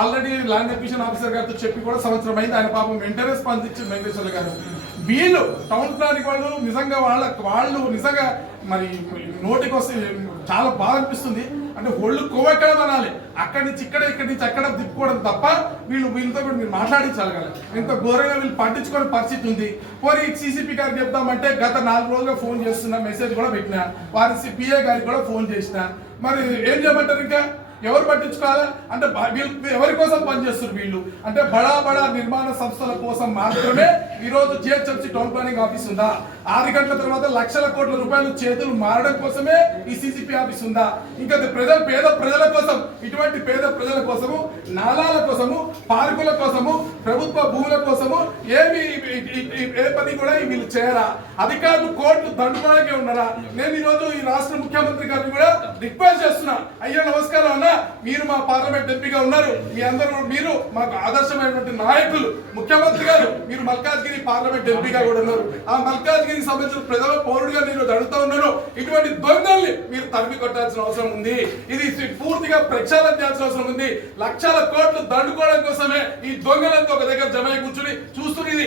Already land acquisition officer గారితో చెప్పి కూడా సంవత్సరం అయింది. ఆయన పాపం వెంటనే స్పందించి వెంకటేశ్వర గారు. వీళ్ళు టౌన్ ప్లానింగ్ వాళ్ళు నిజంగా వాళ్ళ వాళ్ళు నిజంగా మరి నోటికి వస్తే చాలా బాధ అనిపిస్తుంది. అంటే ఒళ్ళు కోవెక్కడం అనాలి? అక్కడి నుంచి ఇక్కడ ఇక్కడి నుంచి అక్కడ తిప్పుకోవడం తప్ప వీళ్ళు వీళ్ళతో కూడా మీరు మాట్లాడించాలి ఇంత ఘోరంగా వీళ్ళు పట్టించుకునే పరిస్థితి ఉంది. పోనీ సీసీపీ గారికి చెప్దామంటే గత నాలుగు రోజులుగా ఫోన్ చేస్తున్నా మెసేజ్ కూడా పెట్టినా. వారి పిఏ గారికి కూడా ఫోన్ చేసిన. మరి ఏం చేయమంటారు ఇంకా? ఎవరు పట్టించుకోవాలా? అంటే వీళ్ళు ఎవరి కోసం పనిచేస్తారు వీళ్ళు? అంటే బడా బడా నిర్మాణ సంస్థల కోసం మాత్రమే ఈరోజు రోజు జిహెచ్ఎంసీ టౌన్ ప్లానింగ్ ఆఫీస్ ఉందా? ఆరు గంటల తర్వాత లక్షల కోట్ల రూపాయలు చేతులు మారడం కోసమే ఈ సిసిపి ఆఫీస్ ఉందా? ఇంకా అది ప్రజల పేద ప్రజల కోసం ఇటువంటి పేద ప్రజల కోసము నాలాల కోసము పార్కుల కోసము ప్రభుత్వ భూముల కోసము ఏమి ఈ- ఏ పని కూడా వీళ్ళు చేయరా? అధికారులు కోర్టు దండుకోవడానికే ఉన్నారా? నేను ఈ రోజు ఈ రాష్ట్ర ముఖ్యమంత్రి గారిని కూడా రిక్వెస్ట్ చేస్తున్నా. అయ్యా నమస్కారం అన్న. మీరు మా పార్లమెంట్ ఎంపీగా ఉన్నారు. మీ అందరూ మీరు మాకు ఆదర్శమైనటువంటి నాయకులు ముఖ్యమంత్రి గారు మీరు మల్కాజ్గిరి పార్లమెంట్ ఎంపీగా కూడా ఉన్నారు. ఆ మల్కాజ్గిరికి సంబంధించిన ప్రజల పౌరుడిగా నేను అడుగుతా ఉన్నాను. ఇటువంటి దొంగల్ని మీరు తరిమి కొట్టాల్సిన అవసరం ఉంది. ఇది పూర్తిగా ప్రక్షాళన చేయాల్సిన అవసరం ఉంది. లక్షల కోట్లు దండుకోవడం కోసమే ఈ దొంగలంతా ఒక దగ్గర జమ అయి కూర్చుని చూస్తున్నది.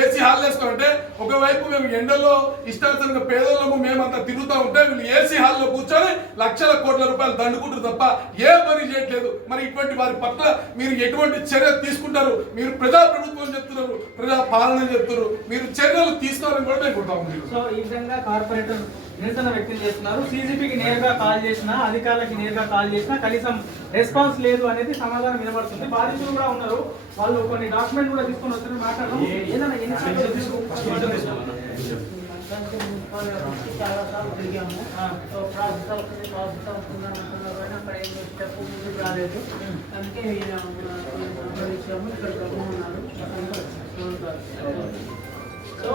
ఏసీ హాల్ వేసుకోవాలంటే ఒకవైపు మేము ఎండలో ఇష్టానుసారంగా పేదోళ్ళము మేమంతా తిరుగుతూ ఉంటే వీళ్ళు ఏసీ హాల్లో కూర్చొని లక్షల కోట్ల రూపాయలు దండుకుంటారు తప్ప ఏ పని చేయట్లేదు మరి ఇటువంటి వారి పట్ల మీరు ఎటువంటి చర్య తీసుకుంటారు మీరు ప్రజా ప్రభుత్వం చెప్తున్నారు ప్రజా పాలన చెప్తున్నారు మీరు చర్యలు తీసుకోవాలని కూడా మేము మీరు సో ఈ విధంగా కార్పొరేటర్ నిరసన వ్యక్తం చేస్తున్నారు సీజీపీకి నేరుగా కాల్ చేసినా అధికారులకి నేరుగా కాల్ చేసినా కనీసం రెస్పాన్స్ లేదు అనేది సమాధానం వినబడుతుంది బాధితులు కూడా ఉన్నారు వాళ్ళు కొన్ని డాక్యుమెంట్ కూడా తీసుకొని వస్తారు మాట్లాడడం ఏదైనా ఎన్నిసార్లు చాలా సార్లు తిరిగాము ఆ. సో ప్రాసెస్ అవుతుంది ప్రాసెస్ అవుతుంది అంటున్నారు కానీ అక్కడ ఏం స్టెప్ ముందుకు రాలేదు. అందుకే ఇచ్చాము ఇక్కడ ఉన్నారు. సో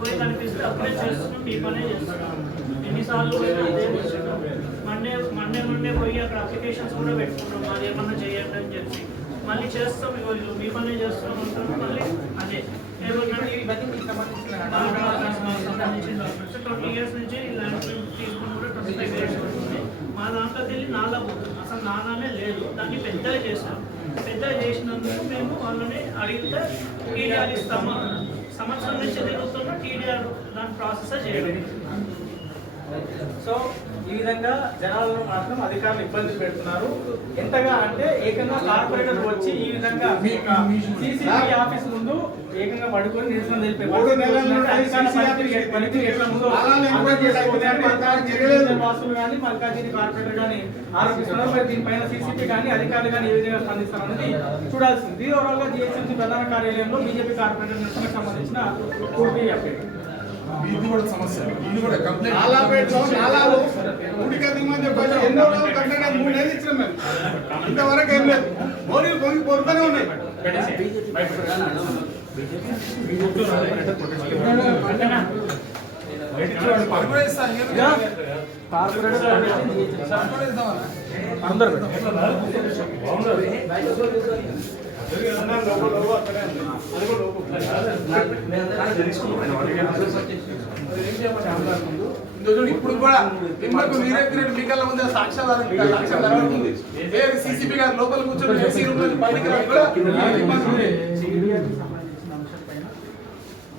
పోయి కనిపిస్తే అప్పుడే చేస్తున్నాం మీ పనే చేస్తున్నాం. ఎన్నిసార్లు మండే మండే మండే పోయి అక్కడ అప్లికేషన్స్ కూడా పెట్టుకున్నాం అది ఏమన్నా చేయండి అని చెప్పి. మళ్ళీ చేస్తాం ఇవ్వలేదు మీ పనే చేస్తాం అంటారు మళ్ళీ అదే. ట్వంటీ ఇయర్స్ నుంచి ల్యాండ్ తీసుకుని కూడా ట్వంటీ ఫైవ్ ఇయర్స్ మా దాంట్లోకి వెళ్ళి నాలా పోతుంది అసలు నాలానే లేదు. దాన్ని పెద్దగా చేసాం పెద్దగా చేసినందుకు మేము వాళ్ళని అడిగితే టీడీఆర్ ఇస్తాము? సంవత్సరం నుంచి తిరుగుతున్నా టీడీఆర్ దాని ప్రాసెస్ చేయడం సో ఈ విధంగా జనాలను మాత్రం అధికారులు ఇబ్బంది పెడుతున్నారు. ఎంతగా అంటే ఏకంగా కార్పొరేటర్ వచ్చి ఈ విధంగా సిసిబి ఆఫీస్ ముందు ఏకంగా పడుకొని నిరసన. వాసులు కానీ మల్కాజిని కార్పొరేటర్ కానీ ఆరోపిస్తున్నారు. మరి దీనిపైన సీసీపీ కానీ అధికారులు కానీ ఏ విధంగా స్పందిస్తారన్నది చూడాల్సింది. ఓవరాల్గా జిహెచ్ఎంసీ ప్రధాన కార్యాలయంలో బీజేపీ కార్పొరేటర్ నిరసనకు సంబంధించిన పూర్తి అప్డేట్. ఇది కూడా సమస్య. ఇది కూడా కంప్లైంట్ నాలాపేటలో నాలాలు ఉడిక దిమ్మని చెప్పేసి ఎన్నో రోజులు కంటే మూడు నెలలు ఇచ్చినాం మేము. ఇంతవరకు ఏం లేదు. మోడీలు పొంగి పొరుతూనే ఉన్నాయి. అందరూ ఇప్పుడు కూడా నిమ్మకు నీరెత్తినట్టు మీకల్లా ముందే సాక్ష్యాధారం సాక్ష్యాధారం ఉంది ఏ సీసీపీ గారు లోపల కూర్చొని ఏసీ రూమ్ నుంచి బయటికి రాని కూడా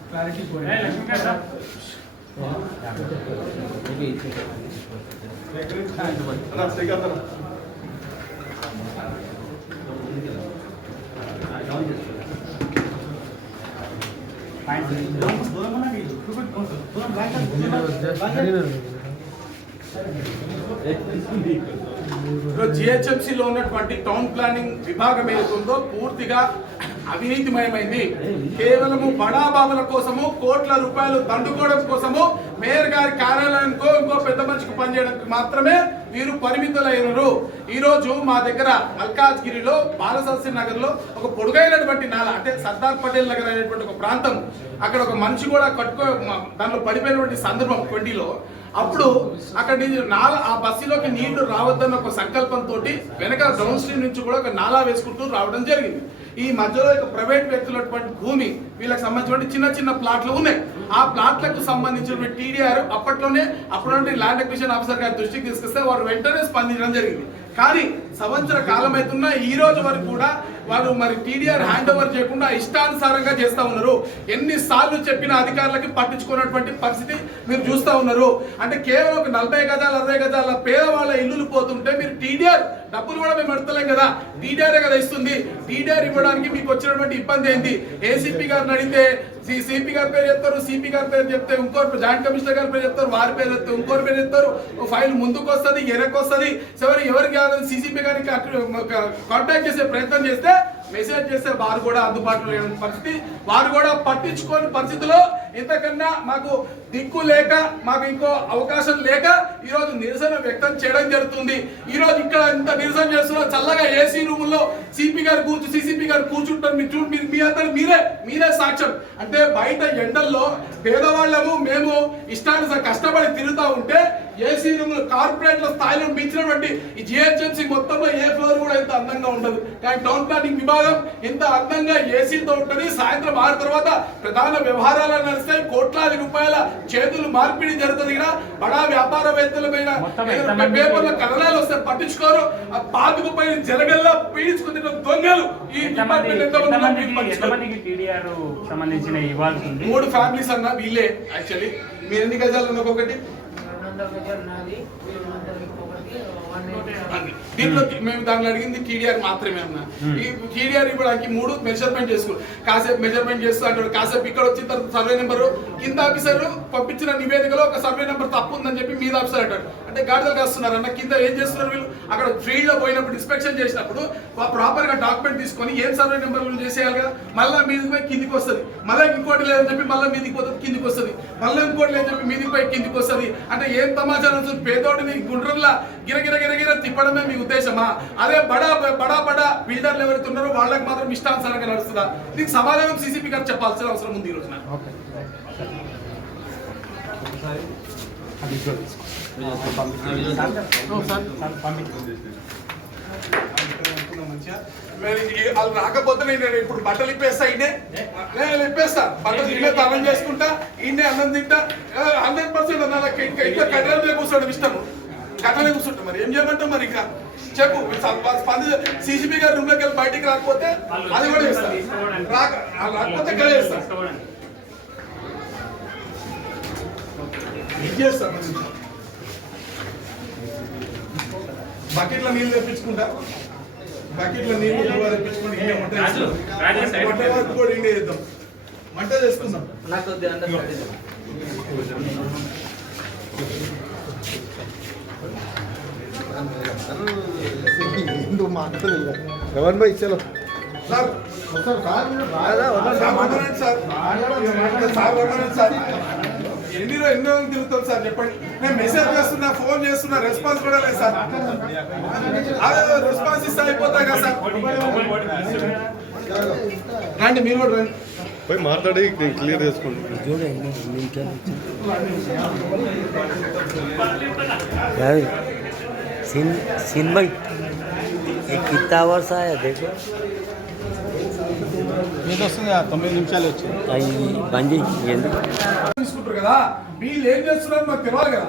క్లారిటీ ఉంది. జిహెచ్ఎంసీలో ఉన్నటువంటి టౌన్ ప్లానింగ్ విభాగం ఏదైతుందో పూర్తిగా అవినీతిమయమైంది. కేవలము బడాబాబుల కోసము కోట్ల రూపాయలు దండుకోవడం కోసము మేయర్ గారి కార్యాలయానికో ఇంకో పెద్ద మనిషికి పనిచేయడానికి మాత్రమే వీరు పరిమితులైనరు. ఈ రోజు మా దగ్గర మల్కాజ్గిరిలో బాలసరస్వతి నగర్లో ఒక పొడుగైనటువంటి నాల అంటే సర్దార్ పటేల్ నగర్ అనేటువంటి ఒక ప్రాంతం. అక్కడ ఒక మనిషి కూడా కట్టుకో దానిలో పడిపోయినటువంటి సందర్భం ట్వంటీలో. అప్పుడు అక్కడ నుంచి నాల ఆ బస్సులోకి నీళ్ళు రావద్దన్న ఒక సంకల్పంతో వెనక డౌన్ స్ట్రీమ్ నుంచి కూడా ఒక నాలా వేసుకుంటూ రావడం జరిగింది. ఈ మధ్యలో ఒక ప్రైవేట్ వ్యక్తులటువంటి భూమి వీళ్ళకి సంబంధించిన చిన్న చిన్న ప్లాట్లు ఉన్నాయి. ఆ ప్లాట్లకు సంబంధించిన టీడీఆర్ అప్పట్లోనే అప్పుడు ల్యాండ్ అక్విజిషన్ ఆఫీసర్ గారి దృష్టికి తీసుకొస్తే వారు వెంటనే స్పందించడం జరిగింది. కానీ సంవత్సర కాలం అవుతున్నా ఈ రోజు వరకు కూడా వాళ్ళు మరి టీడీఆర్ హ్యాండ్ ఓవర్ చేయకుండా ఇష్టానుసారంగా చేస్తా ఉన్నారు. ఎన్నిసార్లు చెప్పిన అధికారులకి పట్టించుకున్నటువంటి పరిస్థితి మీరు చూస్తా ఉన్నారు. అంటే కేవలం ఒక నలభై గజాలు అరవై గజాల పేదవాళ్ళ ఇల్లులు పోతుంటే మీరు టీడీఆర్ డబ్బులు కూడా మేము పెడతలేం కదా. టీడీఆర్ కదా ఇస్తుంది. టీడీఆర్ ఇవ్వడానికి మీకు వచ్చినటువంటి ఇబ్బంది ఏంది ఏసీపీ గారిని అడిగితే సిపి గారి పేరు చెప్తారు సిపి గారి పేరు చెప్తే ఇంకోరు జాయింట్ కమిషనర్ గారి పేరు చెప్తారు వారి పేరు చెప్తే ఇంకోరు పేరు చెప్తారు ఫైల్ ముందుకు వస్తుంది వెనక్కి వస్తుంది ఎవరు ఎవరికి కాదని సిసిపి గారికి కాంటాక్ట్ చేసే ప్రయత్నం చేస్తే మెసేజ్ చేస్తే వారు కూడా అందుబాటులో లేని పరిస్థితి. వారు కూడా పట్టించుకోని పరిస్థితిలో ఇంతకన్నా మాకు దిక్కు లేక మాకు ఇంకో అవకాశం లేక ఈరోజు నిరసన వ్యక్తం చేయడం జరుగుతుంది. ఈ రోజు ఇక్కడ ఇంత నిరసన చేస్తున్నా చల్లగా ఏసీ రూమ్లో సిపి గారు కూర్చు సిసిపి గారు కూర్చుంటారు. మీరు చూడు మీ అందరు మీరే మీరే సాక్ష్యం. అంటే బయట ఎండల్లో పేదవాళ్ళము మేము ఇష్టానుసారి కష్టపడి తిరుగుతా ఉంటే ఏసీ రూమ్ కార్పొరేట్ల స్థాయిలో మించినటువంటి ఈ జిహెచ్ఎంసీ మొత్తంలో ఏ ఫ్లోర్ కూడా ఇంత అందంగా ఉండదు. కానీ టౌన్ ప్లానింగ్ విభాగం ఇంత అందంగా ఏసీతో ఉంటుంది. సాయంత్రం ఆరు తర్వాత ప్రధాన వ్యవహారాలు నడుస్తాయి కోట్లాది రూపాయల చేతులు మార్పిడి జరుగుతుంది ఇక్కడ బడా వ్యాపారవేత్తల ఎంతమంది- పేపర్ల కథనాలు వస్తే పట్టించుకోరు. ఆ పాతికు పైన జలగల్లా పీడించుకుని దొంగలు ఈ సంబంధించిన మూడు ఫ్యామిలీస్ అన్న వీళ్ళే యాక్చువల్లీ మీరు ఎన్ని గజాలు ఉన్న ఒకటి దీంట్లో మేము దాంట్లో అడిగింది టీడీఆర్ మాత్రమే అన్న. ఈ టీడీఆర్ ఇవ్వడానికి మూడు మెజర్మెంట్ చేసుకో కాసేపు మెజర్మెంట్ చేస్తూ అంటాడు కాసేపు ఇక్కడ వచ్చిన తర్వాత సర్వే నెంబర్ కింద ఆఫీసర్ పంపించిన నివేదికలో ఒక సర్వే నెంబర్ తప్పు ఉందని చెప్పి మీద ఆఫీసర్ అంటాడు అంటే గాడిదలు కాస్తున్నారు అన్న కింద ఏం చేస్తున్నారు వీళ్ళు? అక్కడ ఫీల్డ్లో పోయినప్పుడు ఇన్స్పెక్షన్ చేసినప్పుడు ప్రాపర్గా డాక్యుమెంట్ తీసుకొని ఏం సర్వే నెంబర్ చేసేయాలి కదా? మళ్ళీ మీదికి పోయి కిందికి వస్తుంది. మళ్ళీ ఇంకోటి లేదని చెప్పి మళ్ళీ మీదికి పోతుంది కిందికి వస్తుంది. మళ్ళీ ఇంకోటి లేదని చెప్పి మీదికి పోయి కిందికి వస్తుంది. అంటే ఏం సమాచారం వస్తుంది పేదోడిని గుండ్రల్లా గిరగిర గిరగిర తిప్పడమే మీ ఉద్దేశమా? అదే బడా బడా బడా బిల్డర్లు ఎవరైతే ఉన్నారో వాళ్ళకి మాత్రం ఇష్టానుసారంగా నడుస్తుందా? దీనికి సమాధానం సీసీపీ గారు చెప్పాల్సిన అవసరం ఉంది ఈ రోజున. మరి ఈ- వాళ్ళు రాకపోతే నేను ఇప్పుడు బట్టలు ఇప్పేస్తా ఇన్నే నేను ఇప్పేస్తా బట్టలు ఇన్నే తనం చేసుకుంటా ఇన్నే అన్నం తింటా హండ్రెడ్ పర్సెంట్ అన్న ఇంకా ఇంకా కట్టెల కూర్చోడం ఇష్టం కట్టెలే కూర్చుంటా మరి ఏం చేయమంటావు మరి ఇంకా చెప్పు స్పంది సీసీపీ గారి రూమ్లోకి వెళ్ళి బయటికి రాకపోతే అది కూడా రాక రాకపోతే ఇక్కడ ఇచ్చేస్తాం బకెట్ల నీళ్ళు తెప్పించుకుంటా. బకెట్ల నీళ్ళు తెప్పించుకుని మంట వరకు కూడా ఇండియా చేద్దాం. మంట చేసుకుందాం. Hindu sir. Sir sir sir. Sir sir sir sir sir sir. ఎన్ని రో- ఎన్ని రోజులు తిరుగుతాం సార్ చెప్పండి నేను మెసేజ్ చేస్తున్నా ఫోన్ చేస్తున్నా రెస్పాన్స్ కూడా లేదు సార్ అదే రెస్పాన్స్ ఇస్తే అయిపోతా కదా సార్ రండి మీరు కూడా రండి పోయి మాట్లాడి నేను క్లియర్ చేసుకుంటాను यार सिन सिन भाई ये कितना वर्ष आया देखो ఏదో వస్తుంది తొమ్మిది నిమిషాలు వచ్చింది. అవి కదా వీళ్ళు ఏం చేస్తున్నారు మాకు తెలియదు కదా.